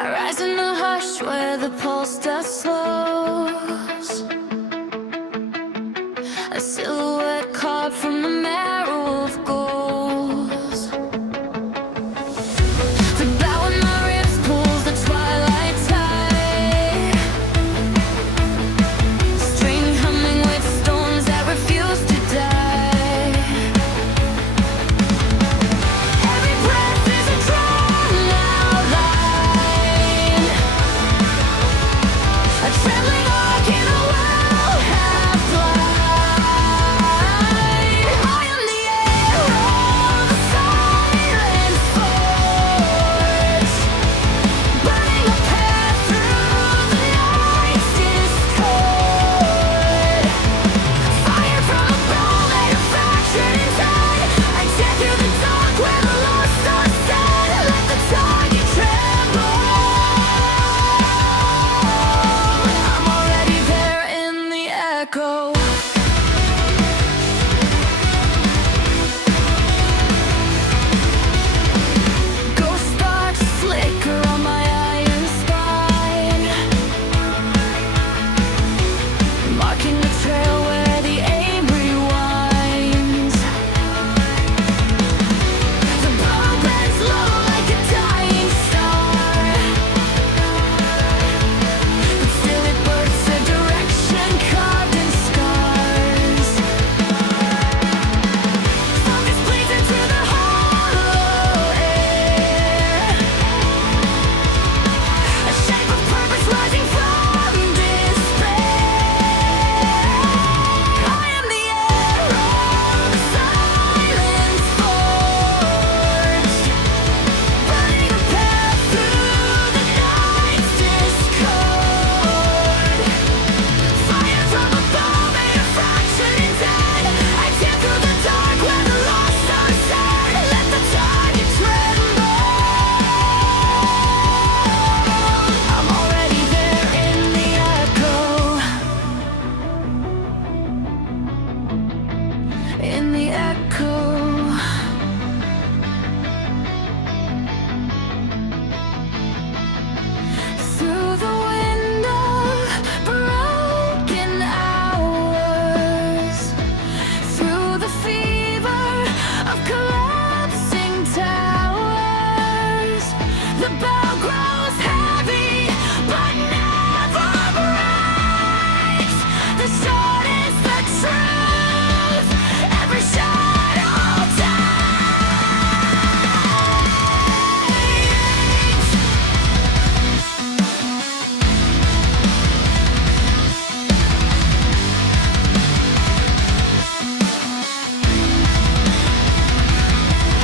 I rise in the hush where the pulse dust slows. A silhouette carved from the marrow of goals. The bow in my ribs pulls the twilight tide. String humming with storms that refuse to die. Every breath is a drawn out line. A trembling arc in a world half blind. I am the arrow, the silent force, burning a path through the night's discord. Fire from above, made of fractured inside. I tear through the dark where the lost are set. Let the target tremble. I'm already there in the echo. Ghost sparks flicker on my iron spine, marking the trail where the aim rewinds. The bow bends low like a dying star, but still it births a direction carved in scars. Focus bleeds into the hollow air, a shape of purpose rising from despair. I am the arrow, the silent forge, burning a path through the night's discord. Fire from above, made of fractured intent. I tear through the dark where the lost are set. Let the target tremble. I'm already there in the echo. In the echo. Through the wind of broken hours, through the fever of collapsing towers, the bow grows heavy but never breaks. The sword is the truth, every shadow takes.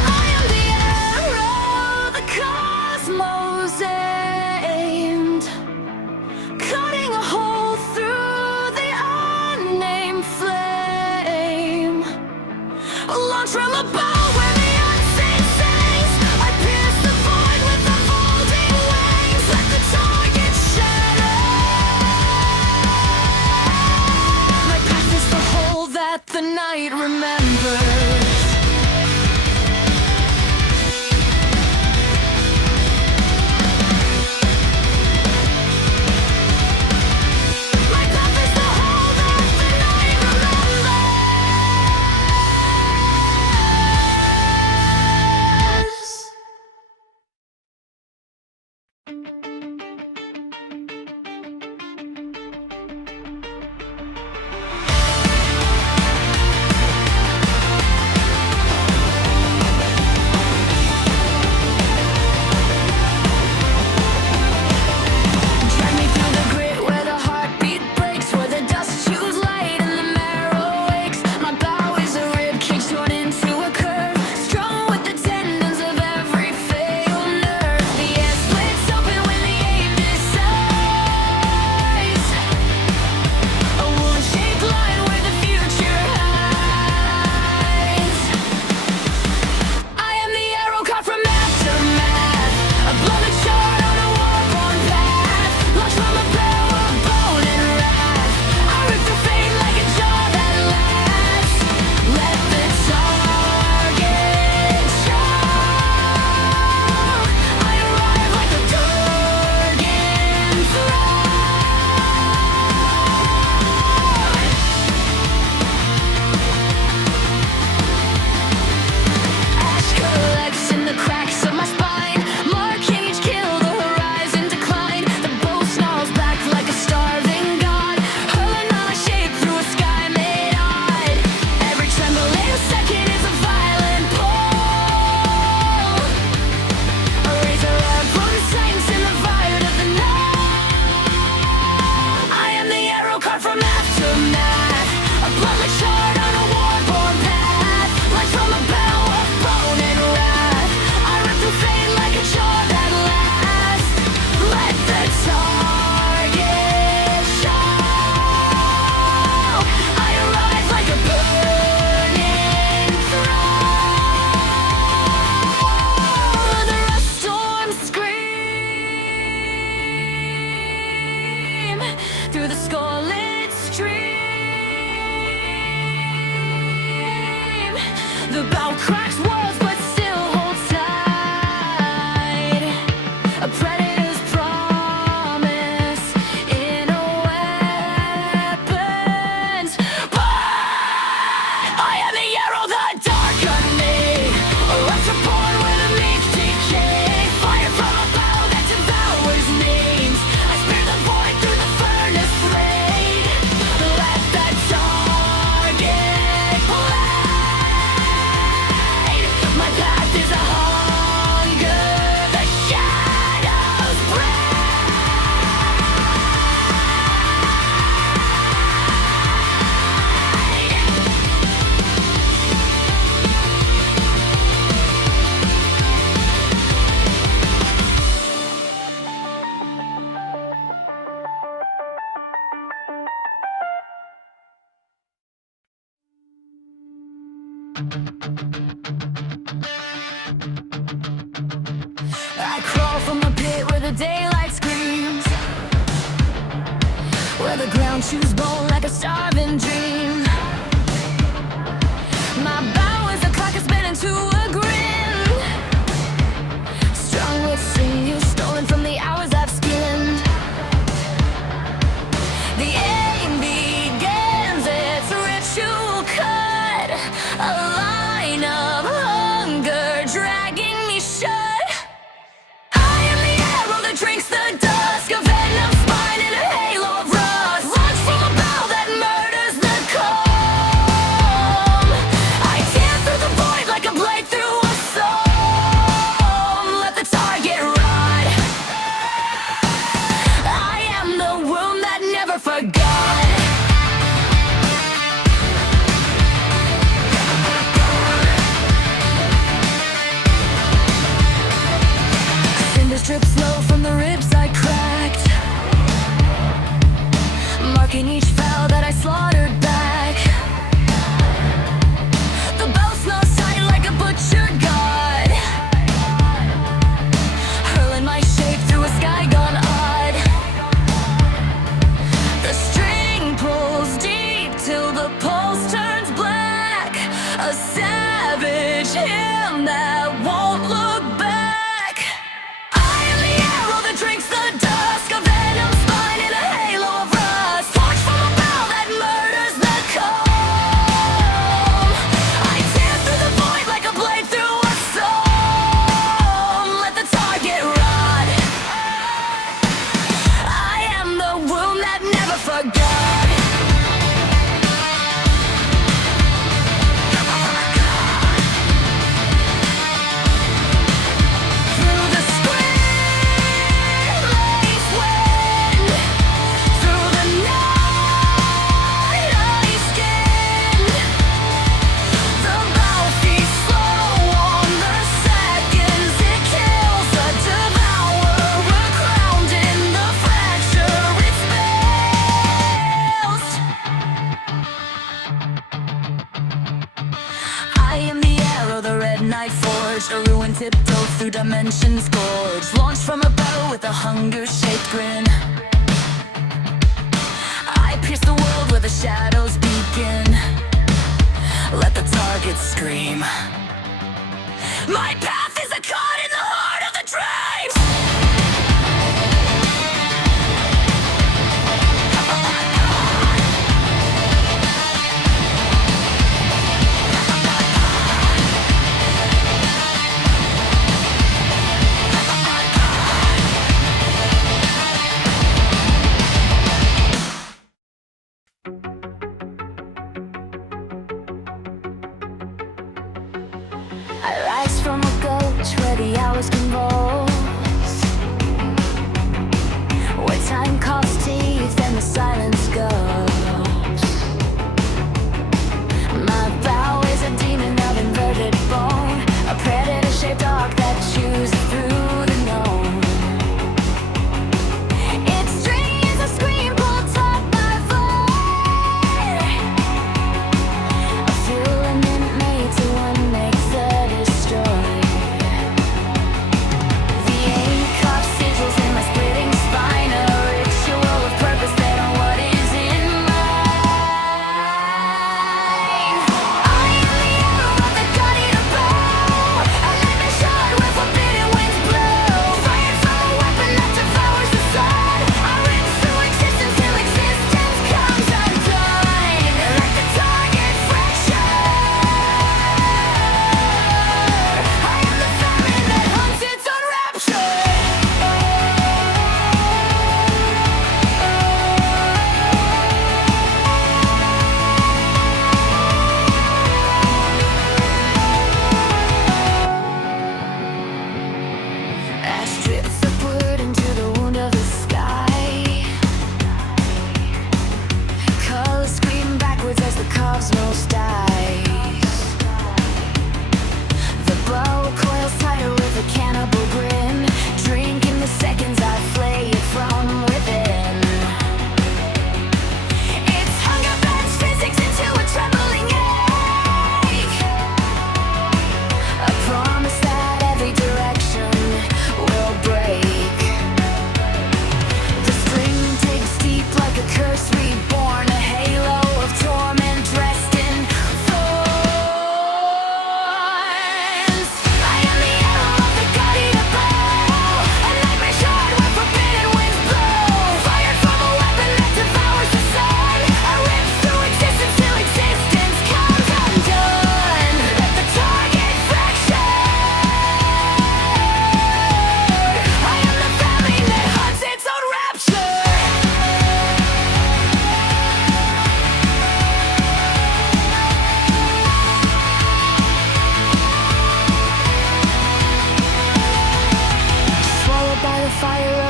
I am the arrow, the cosmos aimed, cutting a hole through the unnamed flame. Launch from a bow where the unseen sings. I pierce the void with the folding wings. Let the target shatter. My path is the hole that the night remembers. My path is the hole that the night open through the scarlet stream. The bow cracks walls but still holds tight. A predator's promise in a weapons. But I am the arrow, the dark on me. A rush born with a meek decay. Fire from a bow that devours names. I spear the void through the furnace blade. Let the target blade. My path is a hunger the shadows break. I crawl from a pit where the daylight screams, where the ground chews bone like a starving dream. My bow is a clock is spinning to a grin. Strung with sinew stolen from the hours I've skinned. The aim begins its ritual cut, a line of hunger dragging me shut. I am the arrow that drinks the dusk, a venom spine in a halo of rust. Launch from a bow that murders the calm. I tear through the void like a blade through a psalm. Let the target rot. I am the wound that never forgot. Cinders drip slow from the ribs I cracked, marking each fowl that I slaughtered back. The bow smells tight like a butchered god, hurling my shape through a sky gone odd. The string pulls deep till the pulse turns black, a savage hymn that won't look back. I am the arrow that drinks the dusk, a venom spine in a halo of rust. Launch from a bow that murders the calm. I tear through the void like a blade through a psalm. Let the target rot. I am the wound that never forgot. Through the screaming wind, through the night I skinned. The bow feeds slow on the seconds it kills. A devourer crowned in the fracture it spills. I am the arrow, the red knight forged, a ruin tiptoe through dimensions gorge. Launched from a bow with a hunger-shaped grin. I pierce the world where the shadows begin. Let the target scream. My path is a cut in the heart of the dreams. I rise from a ghost.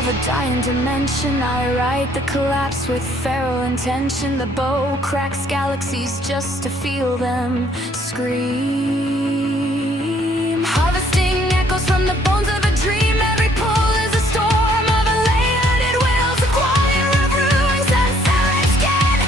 of a dying dimension. I write the collapse with feral intention. The bow cracks galaxies just to feel them scream. Harvesting echoes from the bones of a dream. Every pull is a storm of a layered wills, a choir of ruins and seraph skin.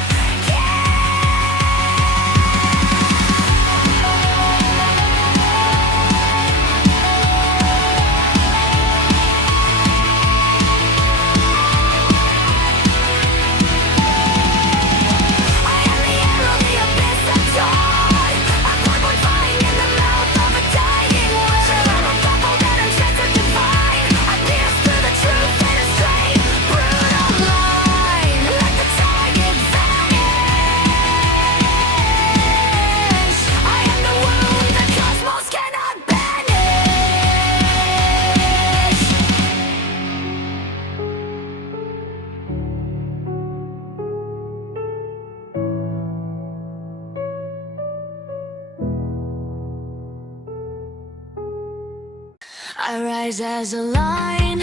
I rise as a line,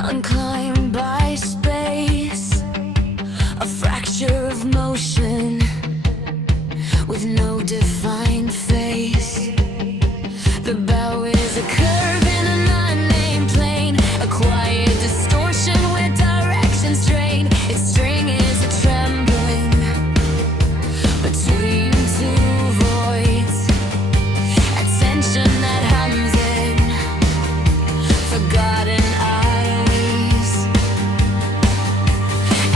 unclimbed by space, a fracture of motion with no defined face. The bow is a curve in an unnamed plane, a quiet distortion with direction strain. Its string is a trembling between two voids, a tension that hums forgotten eyes.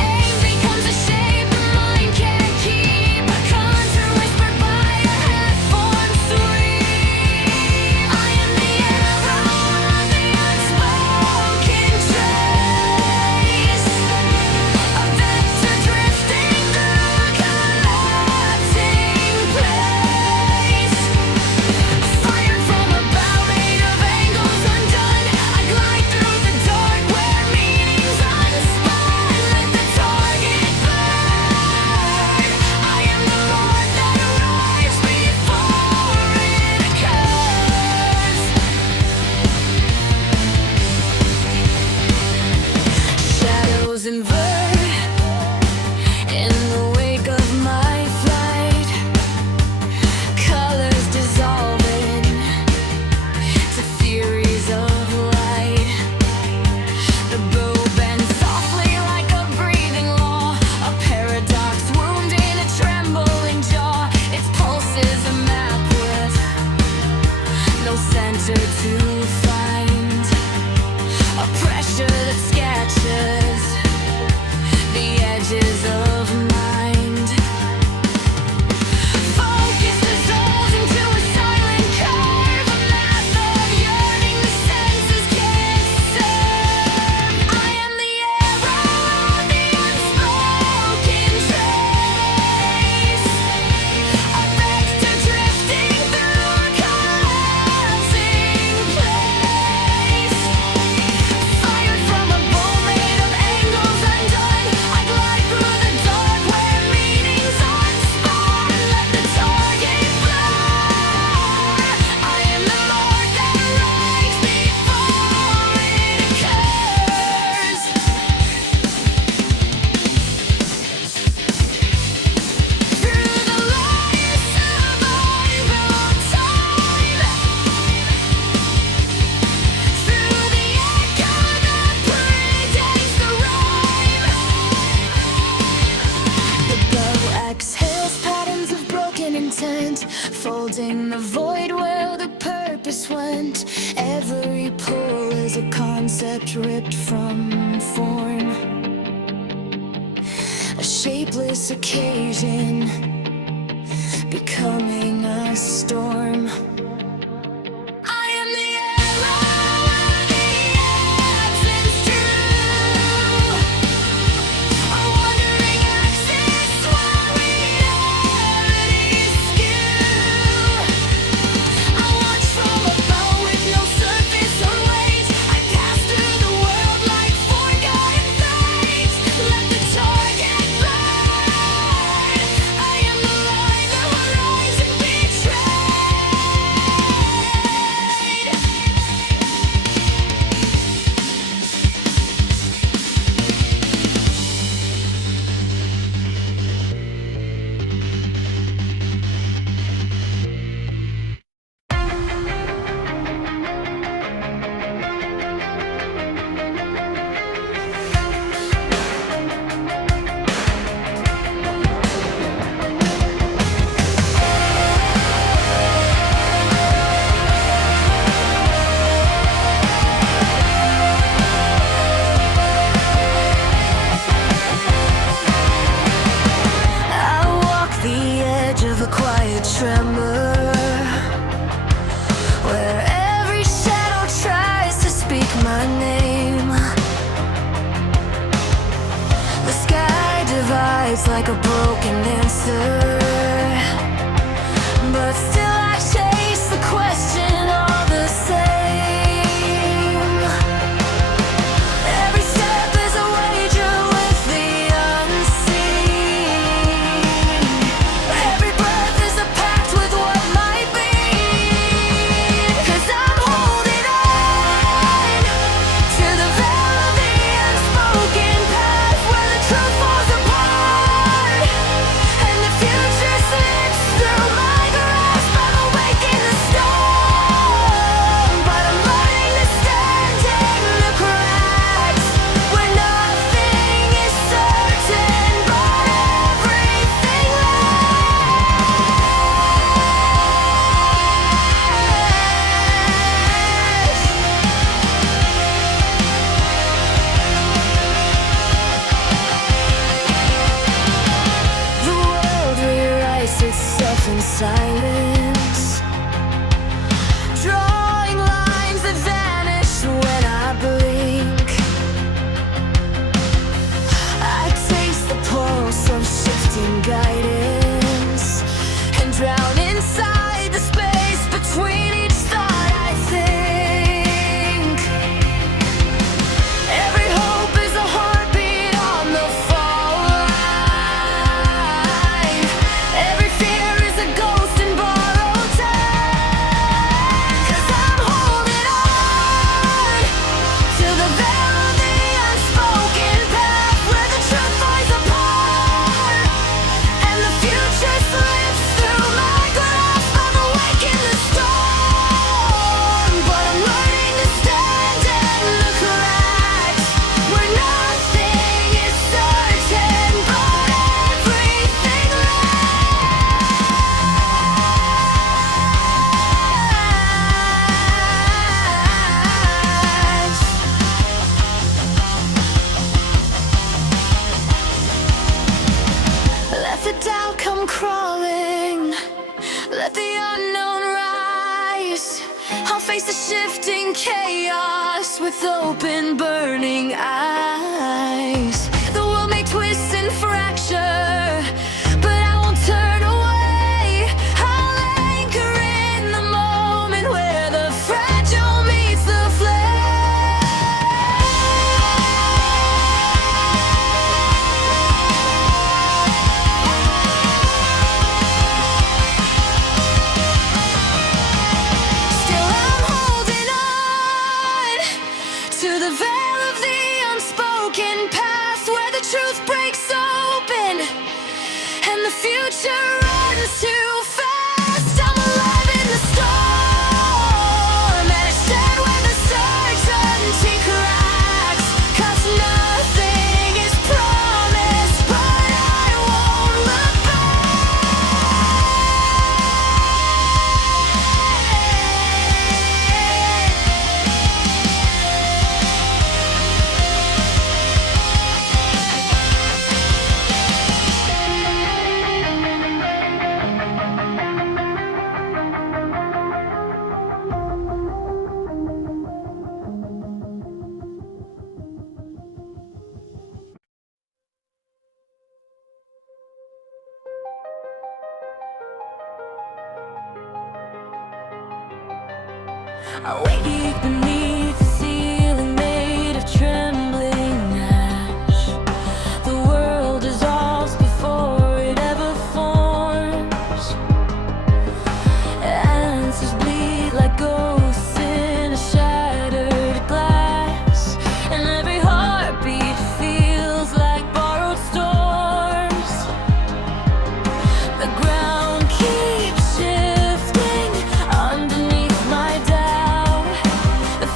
Aim becomes a shape the mind can't keep, a contour whispered by a half-formed dream. I am the arrow of the unspoken trace, a vector drifting through a collapsing place. Fired from a bow made of angles undone, I glide through the dark where meaning's unspun. Let the target burn. I am the Lord that arrives before it occurs. Shadows invert in the wake of my flight, colors dissolving to theories of light. The bow bends softly like a breathing law, a paradox wounding a trembling jaw. Its pulse is a map with no center to find, a pressure that sketches the edges of mind. Focus dissolves into a silent curve, a math of yearning the senses can't serve. I am the arrow of the unspoken trace, a vector drifting through a collapsing place. Fired from a bow made of angles undone, I glide through the dark where meaning's unspun. Let the target burn. I am the Lord that arrives before it occurs. Through the light survival time, through the echo that predates the rhyme. The bow exhales patterns of broken intent, folding the void where the purpose went. Every pull is a concept ripped from form, a shapeless occasion becoming a storm. I am the arrow of the absence true, a wandering axis while realities skew. I watch from a bow with no surface or weight. I pass through the world like forgotten fates. Let the target burn. I am the light the horizon betrays. It's like a broken answer, but still I chase the question all the same. Every step is a wager with the unseen. Every breath is a pact with what might be. 'Cause I'm holding on to the veil of the unspoken path where the truth falls apart and the future slips through my grasp. I'm awake in the storm, but I'm learning to stand in the cracks where nothing is certain, but everything The world rewrites itself in silence, drawing lines that vanish when I blink. I taste the pulse of shifting guidance and drown inside the space between each thought I think. Every hope is a heartbeat on the fall line. Every fear is a ghost in borrowed time. 'Cause I'm holding on to the veil of the unspoken path where the truth flies apart and the future slips through my grasp. I'm awake in the storm, but I'm learning to stand in the cracks where nothing is certain, but everything lasts. Let the doubt come crawling, let the unknown rise. I'll face the shifting chaos with open, burning eyes. The world may twist and fracture, but I won't turn away. I'll anchor in the moment where the fragile meets the Still I'm holding on to the veil of the unspoken path where the truth breaks open and the future runs too fast. I'm alive in the storm and I stand where the certainty cracks. 'Cause nothing is promised, but I won't look I wake beneath the ceiling made of trembling ash. The world dissolves before it ever forms. Answers bleed like ghosts in a shattered glass, and every heartbeat feels like borrowed storms. The ground keeps shifting underneath my doubt. The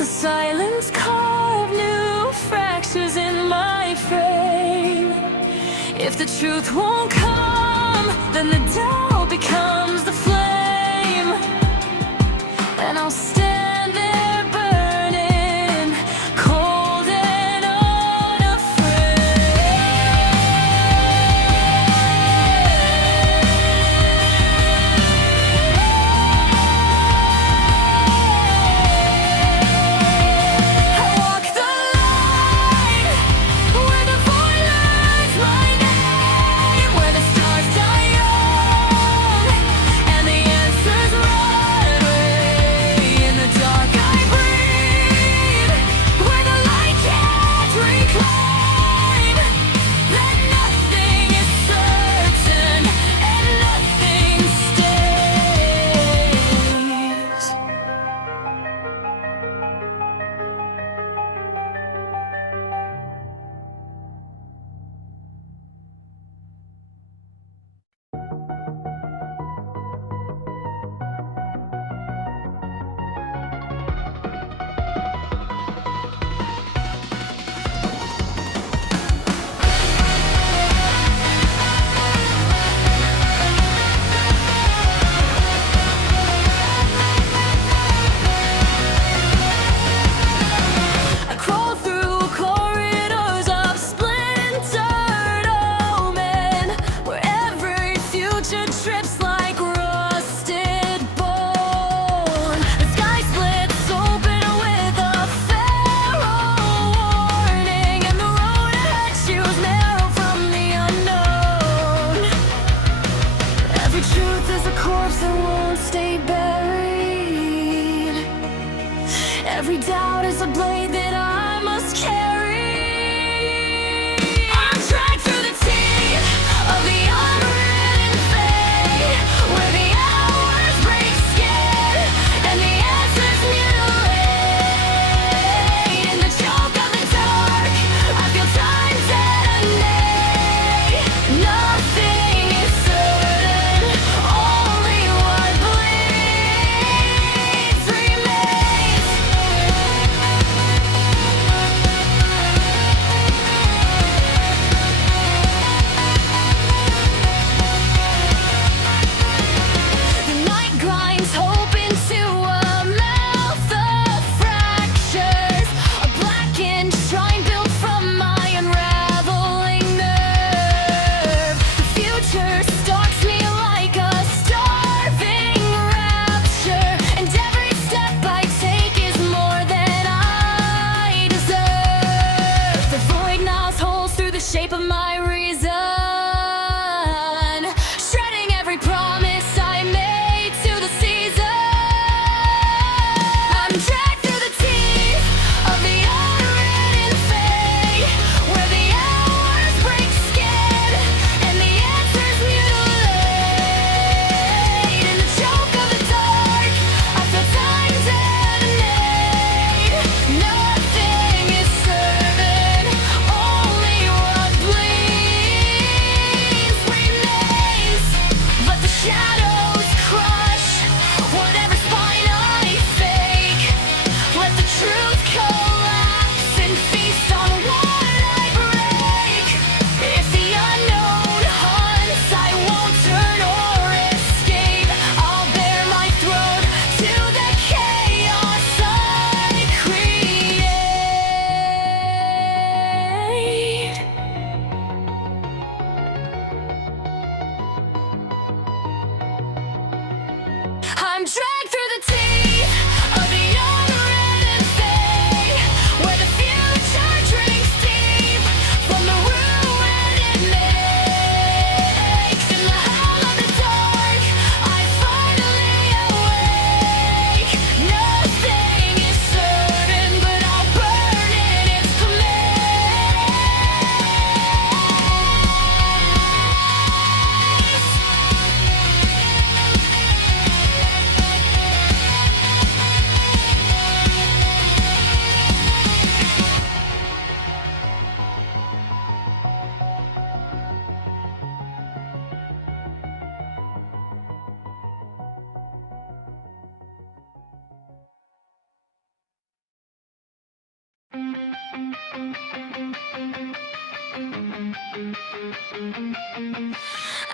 The silence carve new fractures in my frame. If the truth won't come, then the doubt becomes the flame. And I'll stand there burning, cold and unafraid. I walk the line where the void learns my name, where the stars die young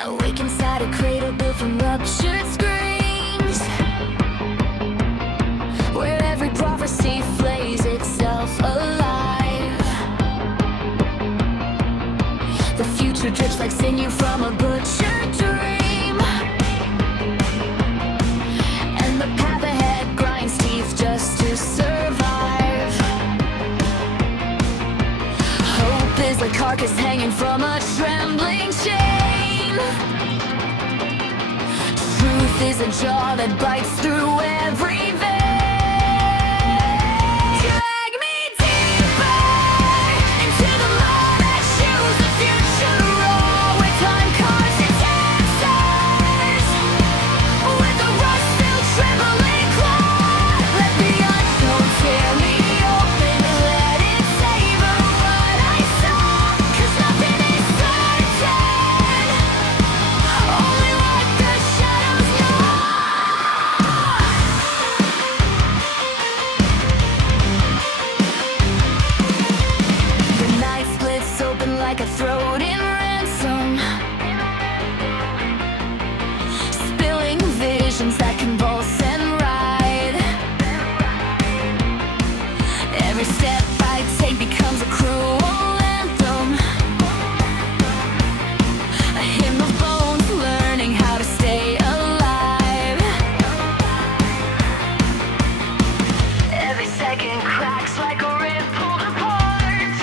Awake inside a cradle built from ruptured screams, where every prophecy flays itself alive. The future drips like sinew from a butchered dream, and the path ahead grinds teeth just to survive. Hope is a carcass hanging from a trembling chain. Truth is a jaw that bites through every vein. Drag me deeper into the mud that shows the future raw, where time carves its answers with a rust-filled trembling claw. Let the unknown tear me open, let it savor what I saw, 'cause nothing is certain, only what the shadows know. The night splits open like a throat in ransom, spilling visions that convulse and ride. Every step I take becomes a cruel anthem, a hymn of bones learning how to stay alive. Every second cracks like a rib pulled apart.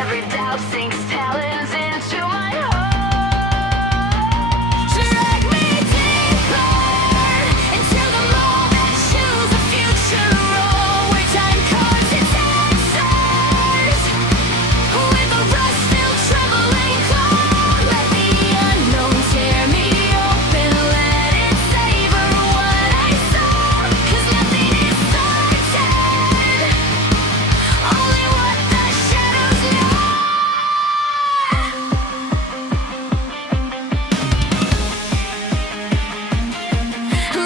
Every doubt sinks talons into my heart. Drag me deeper into the mold that choose a future raw, where time carves its answers with a rust-filled trembling claw. Let the unknown tear me open, let it savor what I saw, 'cause nothing is certain, only what the shadows know.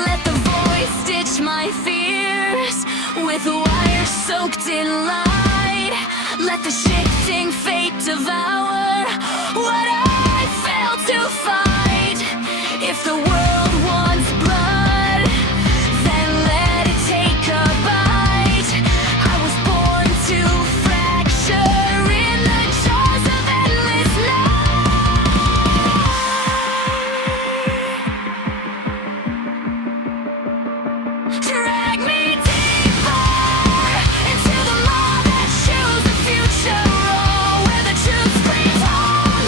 Let the voice stitch my fears with wires soaked in light. Let the shifting fate devour what I failed to fight. If the world wants blood, then let it take a bite. I was born to fracture in the jaws of endless night. Drag me deeper into the mold that choose the future raw, where the truth screams hard.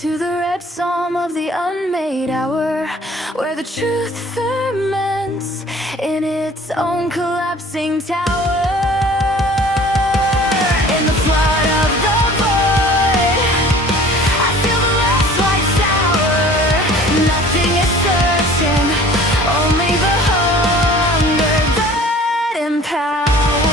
to the red psalm of the unmade hour, where the truth ferments in its own collapsing tower. In the flood of the void, I feel the last light sour. Nothing is certain, only the hunger that empowers.